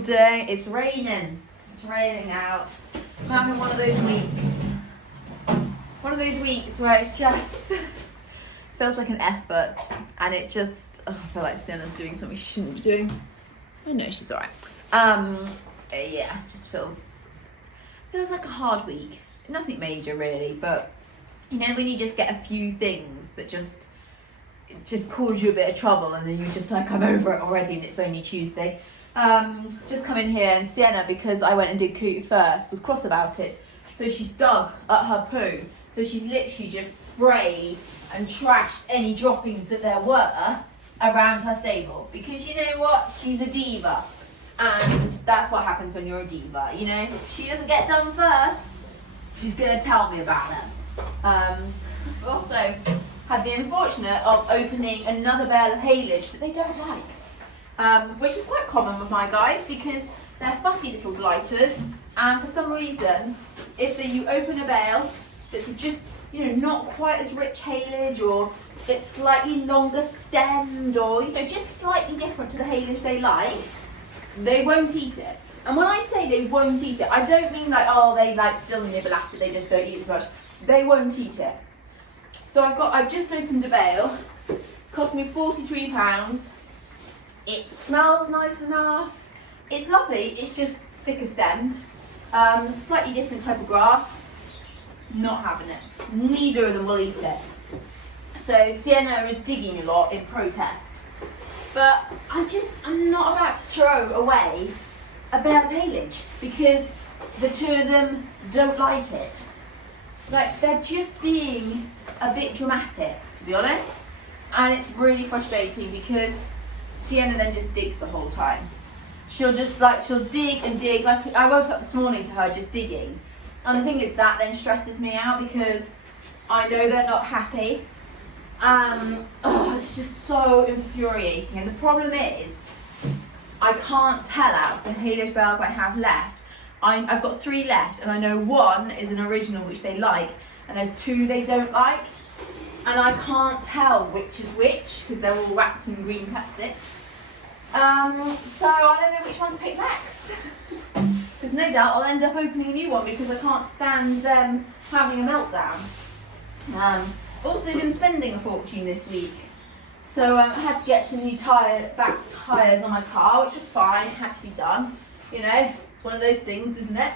all doing? It's raining. It's raining out. I'm having one of those weeks. One of those weeks where it's just feels like an effort, and it just I feel like Sienna's doing something she shouldn't be doing. I know she's alright. Yeah, just feels like a hard week. Nothing major really, but you know when you just get a few things that just cause you a bit of trouble, and then you're just like, I'm over it already, and it's only Tuesday. Just come in here, and Sienna, because I went and did Coot first, was cross about it, so she's dug at her poo. So she's literally just sprayed and trashed any droppings that there were around her stable, because you know what, she's a diva, and that's what happens when you're a diva. You know, if she doesn't get done first, she's gonna tell me about it. Also had the unfortunate of opening another bale of haylage that they don't like, which is quite common with my guys because they're fussy little blighters, and for some reason, if you open a bale that's just, you know, not quite as rich haylage, or it's slightly longer stemmed, or, you know, just slightly different to the haylage they like, they won't eat it. And when I say they won't eat it, I don't mean like, oh, they like still nibble at it, they just don't eat as much. They won't eat it. So I've just opened a bale, cost me £43. It smells nice enough. It's lovely, it's just thicker stemmed. Slightly different type of grass. Not having it. Neither of them will eat it. So Sienna is digging a lot in protest. But I'm not about to throw away a bale of haylage because the two of them don't like it. Like, they're just being a bit dramatic, to be honest. And it's really frustrating because Sienna then just digs the whole time. She'll dig and dig. Like, I woke up this morning to her just digging. And the thing is, that then stresses me out because I know they're not happy. It's just so infuriating. And the problem is, I can't tell out of the haylage bales I have left. I've got 3 left, and I know one is an original which they like, and there's 2 they don't like. And I can't tell which is which because they're all wrapped in green plastic. So I don't know which one to pick next. Because no doubt I'll end up opening a new one because I can't stand having a meltdown. Also been spending a fortune this week. So I had to get some new back tyres on my car, which was fine, it had to be done. You know, it's one of those things, isn't it?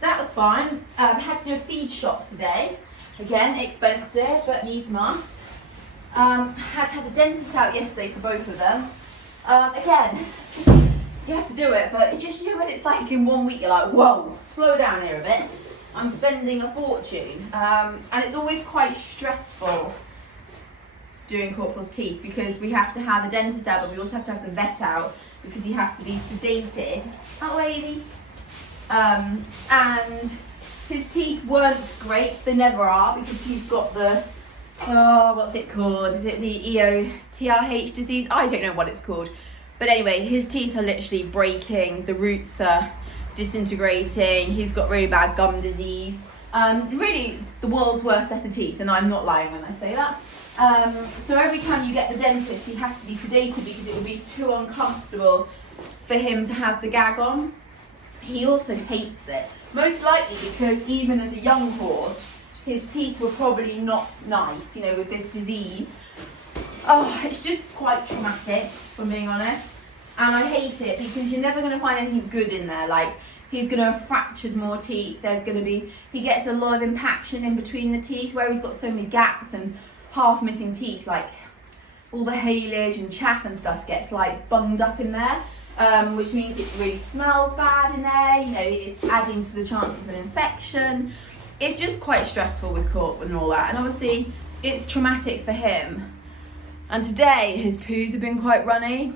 That was fine. Had to do a feed shop today. Again, expensive, but needs must. Had to have the dentist out yesterday for both of them. Again, you have to do it, but just, you know, when it's like in 1 week, you're like, whoa, slow down here a bit. I'm spending a fortune. And it's always quite stressful doing Corporal's teeth because we have to have a dentist out, but we also have to have the vet out because he has to be sedated. Oh, lady. And his teeth weren't great, they never are, because he's got the, what's it called? Is it the EOTRH disease? I don't know what it's called. But anyway, his teeth are literally breaking, the roots are disintegrating, he's got really bad gum disease. Really, the world's worst set of teeth, and I'm not lying when I say that. So every time you get the dentist, he has to be sedated because it would be too uncomfortable for him to have the gag on. He also hates it. Most likely because even as a young horse, his teeth were probably not nice, you know, with this disease. Oh, it's just quite traumatic, if I'm being honest. And I hate it because you're never going to find anything good in there. Like, he's going to have fractured more teeth. He gets a lot of impaction in between the teeth where he's got so many gaps and half missing teeth. Like, all the haylage and chaff and stuff gets like bunged up in there. Which means it really smells bad in there, you know, it's adding to the chances of an infection. It's just quite stressful with Corbyn and all that, and obviously it's traumatic for him. And today his poos have been quite runny,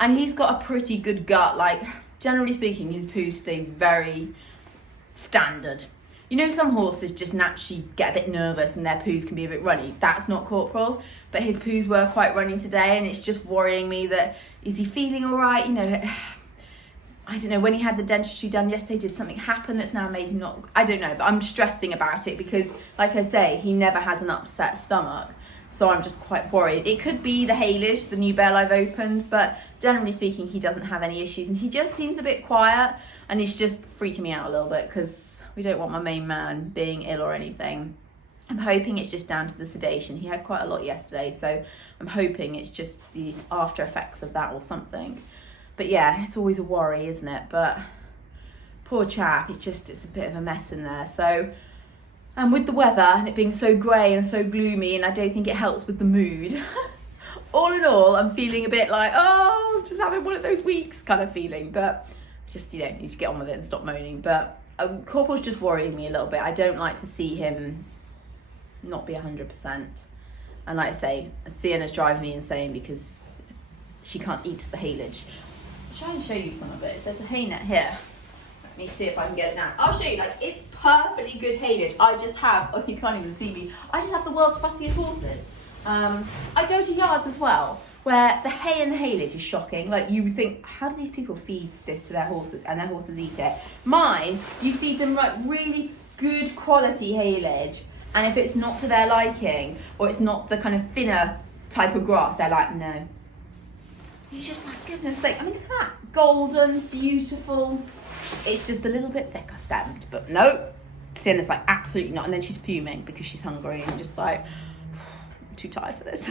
and he's got a pretty good gut. Like, generally speaking, his poos stay very standard. You know, some horses just naturally get a bit nervous and their poos can be a bit runny. That's not Corporal, but his poos were quite runny today, and it's just worrying me that, is he feeling all right? You know, I don't know, when he had the dentistry done yesterday, did something happen that's now made him not, I don't know, but I'm stressing about it because, like I say, he never has an upset stomach. So I'm just quite worried. It could be the haylage, the new bale I've opened, but generally speaking, he doesn't have any issues, and he just seems a bit quiet, and he's just freaking me out a little bit because we don't want my main man being ill or anything. I'm hoping it's just down to the sedation. He had quite a lot yesterday, so I'm hoping it's just the after effects of that or something. But yeah, it's always a worry, isn't it? But poor chap, it's a bit of a mess in there. So, and with the weather and it being so grey and so gloomy, and I don't think it helps with the mood. All in all, I'm feeling a bit like, oh, just having one of those weeks kind of feeling. But just, need to get on with it and stop moaning. But Corporal's just worrying me a little bit. I don't like to see him not be 100%. And like I say, Sienna's driving me insane because she can't eat the haylage. I'll try and show you some of it. There's a hay net here. Let me see if I can get it now. I'll show you, it's perfectly good haylage. I just have, oh, you can't even see me. I just have the world's fussiest horses. I go to yards as well, where the hay and the haylage is shocking. You would think, how do these people feed this to their horses and their horses eat it? Mine, you feed them really good quality haylage, and if it's not to their liking, or it's not the kind of thinner type of grass, they're like, no. You're just like, goodness sake, I mean, look at that. Golden, beautiful. It's just a little bit thicker stemmed, but no. Sienna's like, absolutely not. And then she's fuming because she's hungry and just like, I'm too tired for this.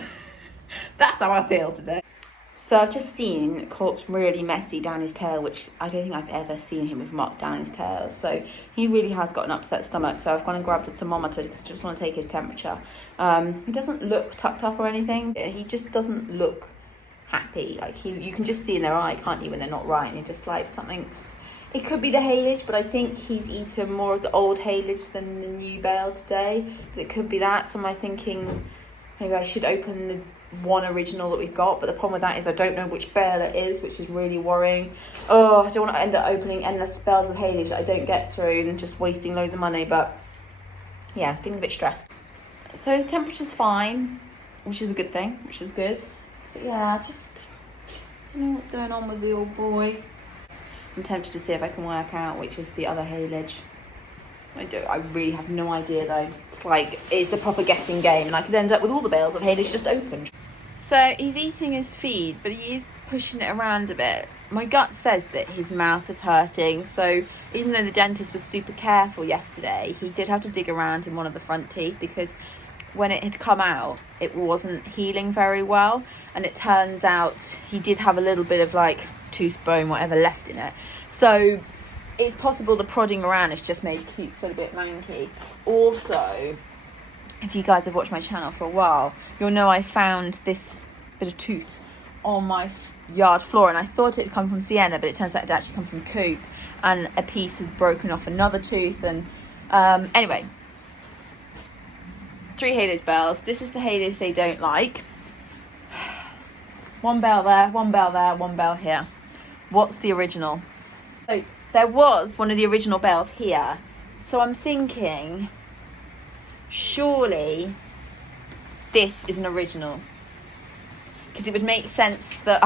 That's how I feel today. So I've just seen Corp's really messy down his tail, which I don't think I've ever seen him with muck down his tail. So he really has got an upset stomach. So I've gone and grabbed a thermometer because I just want to take his temperature. He doesn't look tucked up or anything. He just doesn't look happy. You can just see in their eye, can't you, when they're not right. And you're just like, something's... It could be the haylage, but I think he's eaten more of the old haylage than the new bale today. But it could be that. So am I thinking maybe I should open the one original that we've got, but the problem with that is I don't know which bale it is, which is really worrying. Oh, I don't want to end up opening endless bales of haylage that I don't get through and just wasting loads of money, but yeah, feeling a bit stressed. So his temperature's fine, which is a good thing, which is good. But yeah, just don't know what's going on with the old boy. I'm tempted to see if I can work out which is the other haylage. I really have no idea though. It's a proper guessing game, and I could end up with all the bales of haylage just opened. So he's eating his feed, but he is pushing it around a bit. My gut says that his mouth is hurting, so even though the dentist was super careful yesterday, he did have to dig around in one of the front teeth because when it had come out, it wasn't healing very well, and it turns out he did have a little bit of tooth bone, whatever, left in it. So it's possible the prodding around has just made Cute feel a bit manky. Also, if you guys have watched my channel for a while, you'll know I found this bit of tooth on my yard floor, and I thought it had come from Sienna, but it turns out it actually come from Coop, and a piece has broken off another tooth. And anyway, 3 haylage bales. This is the haylage they don't like. 1 bale there, 1 bale there, 1 bale here. What's the original? So there was one of the original bales here, so I'm thinking surely this is an original, because it would make sense that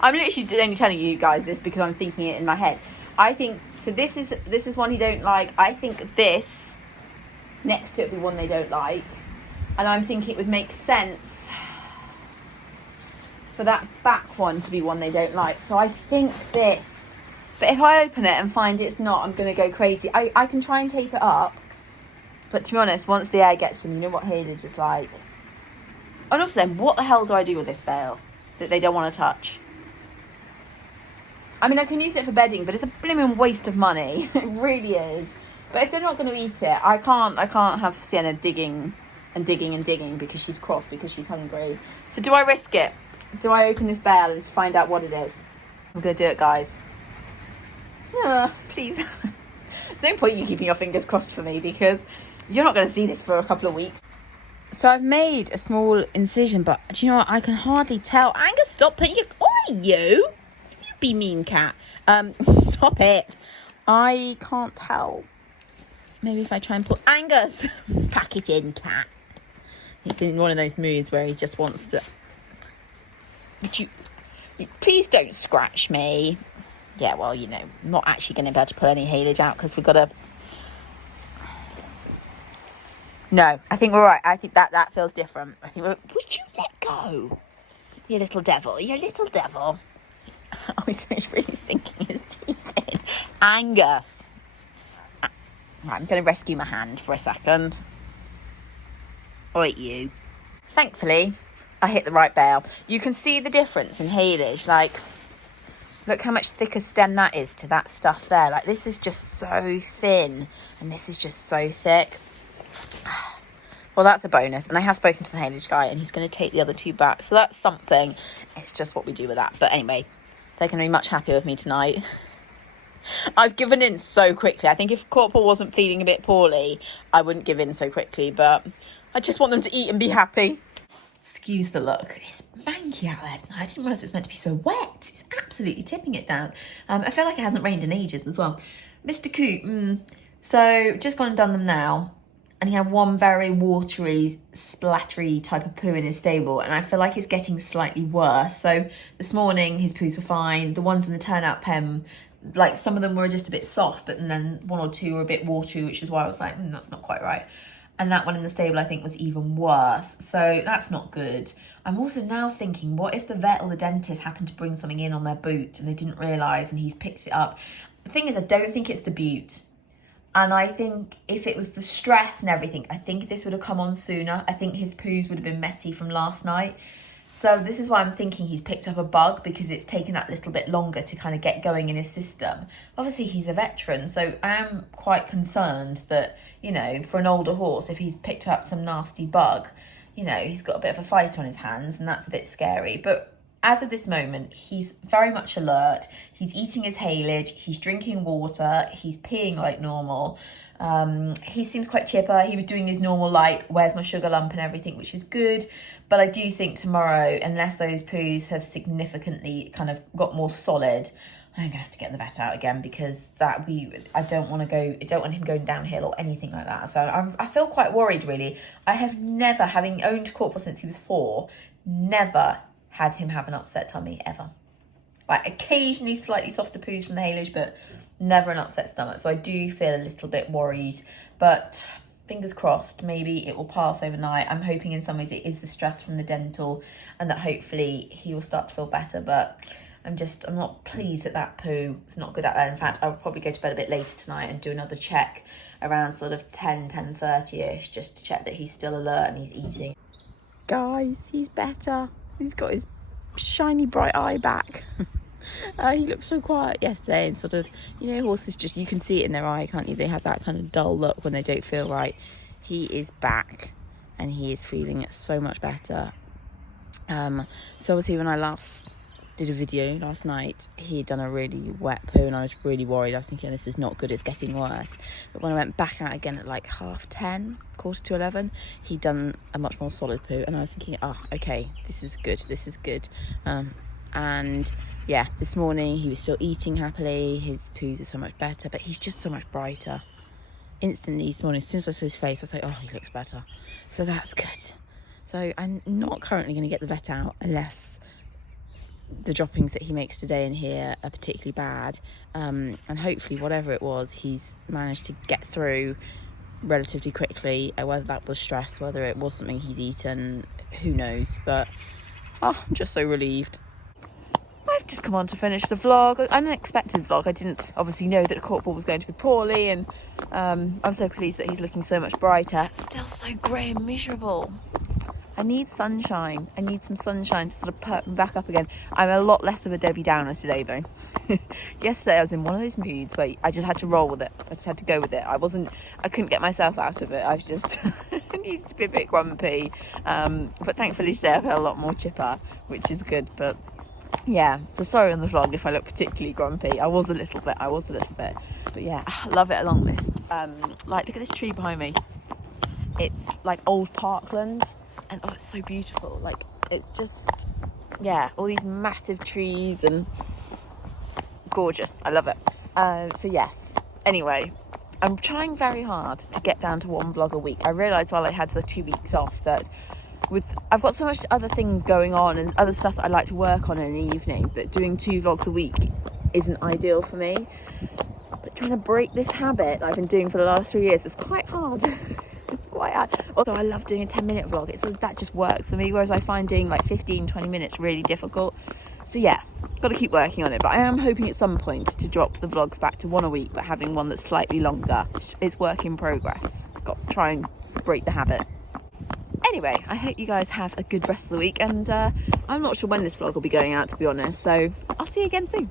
I'm literally only telling you guys this because I'm thinking it in my head. I think so. This is one he don't like. I think this next to it would be one they don't like, and I'm thinking it would make sense for that back one to be one they don't like. So I think this. But if I open it and find it's not, I'm going to go crazy. I can try and tape it up. But to be honest, once the air gets in, you know what haylage is like. And also then, what the hell do I do with this bale that they don't want to touch? I mean, I can use it for bedding, but it's a blooming waste of money. It really is. But if they're not going to eat it, I can't have Sienna digging and digging and digging because she's cross, because she's hungry. So do I risk it? Do I open this bale and just find out what it is? I'm going to do it, guys. Please. There's no point you keeping your fingers crossed for me because you're not going to see this for a couple of weeks. So I've made a small incision, but do you know what? I can hardly tell. Angus, stop putting your... Oi, you be mean, cat. Stop it. I can't tell. Maybe if I try and put... Angus, pack it in, cat. He's in one of those moods where he just wants to... Please don't scratch me. Yeah, well, I'm not actually going to be able to pull any haylage out because we've got to... No, I think we're right. I think that feels different. I think would you let go? You little devil. You little devil. Oh, he's really sinking his teeth in. Angus. Right, I'm going to rescue my hand for a second. Oi, you. Thankfully, I hit the right bale. You can see the difference in haylage. Like, look how much thicker stem that is to that stuff there. Like, this is just so thin, and this is just so thick. Well, that's a bonus. And I have spoken to the haylage guy, and he's going to take the other two back. So that's something. It's just what we do with that. But anyway, they're going to be much happier with me tonight. I've given in so quickly. I think if Corporal wasn't feeling a bit poorly, I wouldn't give in so quickly. But I just want them to eat and be happy. Excuse the look. It's manky out there tonight. I didn't realise it was meant to be so wet. It's absolutely tipping it down. I feel like it hasn't rained in ages as well. Mr Coop. So just gone and done them now. And he had one very watery, splattery type of poo in his stable. And I feel like it's getting slightly worse. So this morning, his poos were fine. The ones in the turnout pen, like some of them were just a bit soft, but then one or two were a bit watery, which is why I was like, that's not quite right. And that one in the stable, I think, was even worse. So that's not good. I'm also now thinking, what if the vet or the dentist happened to bring something in on their boot and they didn't realise and he's picked it up? The thing is, I don't think it's the boot. And I think if it was the stress and everything, I think this would have come on sooner. I think his poos would have been messy from last night. So this is why I'm thinking he's picked up a bug, because it's taken that little bit longer to kind of get going in his system. Obviously, he's a veteran, so I am quite concerned that, you know, for an older horse, if he's picked up some nasty bug, you know, he's got a bit of a fight on his hands, and that's a bit scary. But as of this moment, he's very much alert. He's eating his haylage. He's drinking water. He's peeing like normal. He seems quite chipper. He was doing his normal, like, where's my sugar lump and everything, which is good. But I do think tomorrow, unless those poos have significantly kind of got more solid, I'm gonna have to get the vet out again, because I don't want him going downhill or anything like that. So I feel quite worried, really. I have never, having owned Corporal since he was 4, never had him have an upset tummy, ever. Like, occasionally slightly softer poos from the haylage, but never an upset stomach. So I do feel a little bit worried, but fingers crossed, maybe it will pass overnight. I'm hoping in some ways it is the stress from the dental, and that hopefully he will start to feel better. But I'm not pleased at that poo. It's not good at that. In fact, I'll probably go to bed a bit later tonight and do another check around sort of 10:30ish, just to check that he's still alert and he's eating. Guys, he's better. He's got his shiny bright eye back. He looked so quiet yesterday, and sort of, you know, horses just, you can see it in their eye, can't you? They have that kind of dull look when they don't feel right. He is back, and he is feeling so much better. So obviously when I last did a video last night, he'd done a really wet poo, and I was really worried. I was thinking, this is not good, it's getting worse. But when I went back out again at like 10:30, 10:45, he'd done a much more solid poo, and I was thinking, okay, this is good. And yeah, this morning he was still eating happily. His poos are so much better, but he's just so much brighter. Instantly this morning, as soon as I saw his face, I was like, oh, he looks better. So that's good. So I'm not currently going to get the vet out unless the droppings that he makes today in here are particularly bad. And hopefully whatever it was, he's managed to get through relatively quickly. Whether that was stress, whether it was something he's eaten, who knows. But I'm just so relieved. I've just come on to finish the vlog, an unexpected vlog. I didn't obviously know that Corporal was going to be poorly, and I'm so pleased that he's looking so much brighter. Still so grey and miserable. I need sunshine. I need some sunshine to sort of perk me back up again. I'm a lot less of a Debbie Downer today, though. Yesterday I was in one of those moods where I just had to roll with it. I just had to go with it. I couldn't get myself out of it. I was just I needed to be a bit grumpy. But thankfully today I felt a lot more chipper, which is good. But yeah, so sorry on the vlog if I look particularly grumpy. I was a little bit. But yeah, I love it along this. Like, look at this tree behind me. It's like old parkland. And oh, it's so beautiful. Like, it's just, yeah, all these massive trees and gorgeous. I love it. So yes, anyway, I'm trying very hard to get down to one vlog a week. I realised while I had the 2 weeks off that I've got so much other things going on and other stuff that I like to work on in the evening, that doing 2 vlogs a week isn't ideal for me. But trying to break this habit that I've been doing for the last 3 years is quite hard. It's quite hard. Also, I love doing a 10-minute vlog. That just works for me, whereas I find doing like 15-20 minutes really difficult. So yeah, got to keep working on it, but I am hoping at some point to drop the vlogs back to one a week, but having one that's slightly longer. It's work in progress. It's got to try and break the habit. Anyway, I hope you guys have a good rest of the week, and I'm not sure when this vlog will be going out, to be honest, so I'll see you again soon.